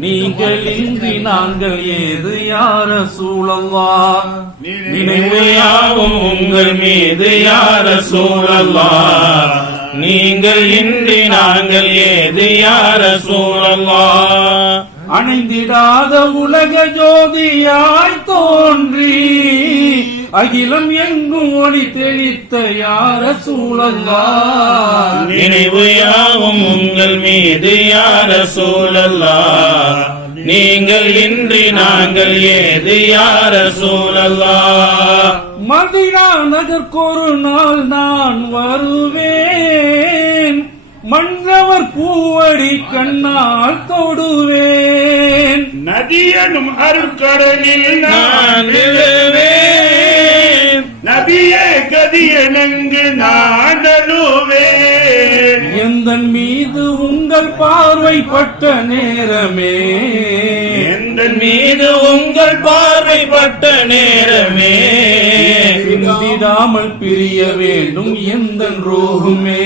நீங்கள் இன்றி நாங்கள் ஏது யா ரசூலல்லாஹ் நினைவு யாவும் உங்கள் மீது யா ரசூலல்லாஹ் நீங்கள் இன்றி நாங்கள் ஏது யா ரசூலல்லாஹ் அணைந்திடாத உலக ஜோதியாய் தோன்றி அகிலம் எங்கும் ஒளி தெளித்த யா ரசூலல்லாஹ் நினைவு யாவும் உங்கள் மீது யா ரசூலல்லாஹ் நீங்கள் இன்றி நாங்கள் ஏது யா ரசூலல்லாஹ் மதீனா நகர்க்கொரு நாள் நான் வருவேன் மன்னவர் பூவடி கண்ணால் தொடுவேன் நதியனும் அருட்கடலில் நான் விழுவேன் நபியே கதியனங்கு நாடலுவேன் எந்தன் மீது உங்கள் பார்வைப்பட்ட நேரமே எந்தன் மீது உங்கள் பார்வைப்பட்ட நேரமே பிரிந்திடாமல் பிரிய வேண்டும் எந்தன் ரூஹுமே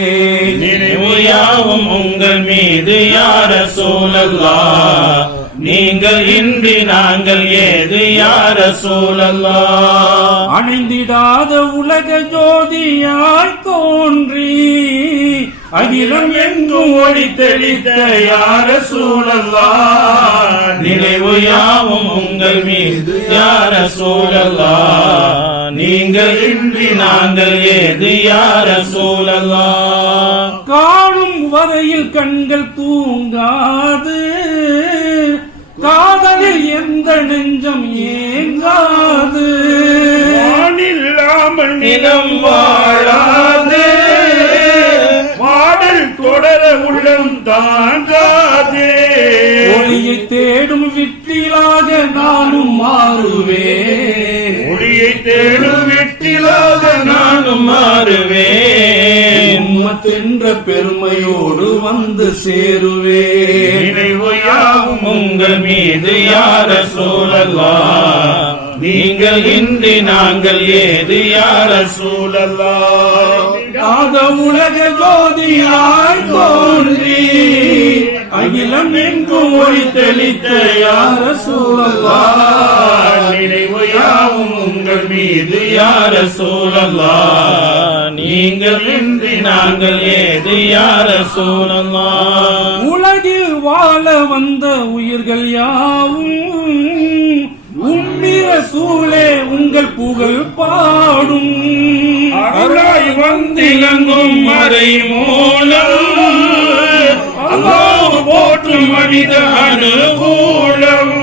நினைவு யாவும் உங்கள் மீது யா ரசூலல்லாஹ் நீங்கள் இன்றி நாங்கள் ஏது யா ரசூலல்லாஹ் அணைந்திடாத உலக ஜோதியாய் தோன்றி அகிலம் எங்கும் ஒளி தெளித்த யா ரசூலல்லாஹ் நினைவு யாவும் உங்கள் மீது யா ரசூலல்லாஹ் நீங்கள் இன்றி நாங்கள் ஏது யா ரசூலல்லாஹ் காணும் வரையில் கண்கள் தூங்காது காதலில் எந்த நெஞ்சம் ஏங்காது வானில்லாமல் நிலம் வாழாது பாடல் தொடர உள்ளம் தாங்காதே ஒளியை தேடும் விட்டிலாக நானும் மாறுவேன் ஒளியை தேடும் விட்டிலாக நானும் மாறுவேன் உம்மத்தென்ற பெருமையோடு வந்து சேருவேன் நினைவு யாவும் உங்கள் மீது யா ரசூலல்லாஹ் நீங்கள் இன்றி நாங்கள் ஏது யா ரசூலல்லாஹ் ஆத உலக ஜோதியாய் தோன்றி அகிலம் எங்கும் ஒளி தெளித்த யா ரசூலல்லாஹ் நினைவு யாவும் உங்கள் மீது யா ரசூலல்லாஹ் நீங்கள் இன்றி நாங்கள் ஏது யா ரசூலல்லாஹ் உலகில் வாழ வந்த உயிர்கள் யாவும் உம்மி ரசூலே உங்கள் புகழ் பாடும் அருளாய் வந்திலங்கும் மறை மூலம் அல்லாஹ் போற்றும் மனித அனுகூலம்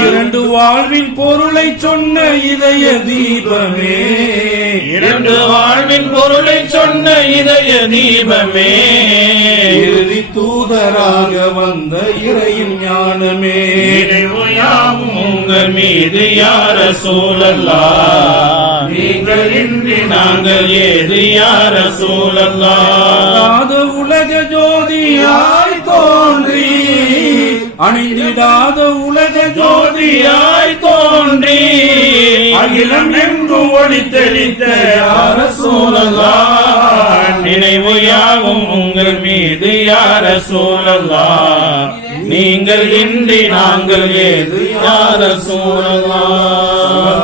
இரண்டு வாழ்வின் பொருளை சொன்ன இதய தீபமே இரண்டு வாழ்வின் பொருளை சொன்ன இதய தீபமே இறுதி தூதராக வந்த இறையின் ஞானமே நினைவு யாவும் உங்கள் மீது யா ரசூலல்லாஹ் நீங்கள் இன்றி நாங்கள் ஏது யா ரசூலல்லாஹ் உலக ஜோதியாய் தோன்றி அணிந்திடாத உலக ஜோதியாய் தோன்றி அகிலம் எங்கும் ஒளி தெளித்த யா ரசூலல்லாஹ் நினைவு யாவும் உங்கள் மீது யா ரசூலல்லாஹ் நீங்கள் இன்றி நாங்கள் ஏது யா ரசூலல்லாஹ்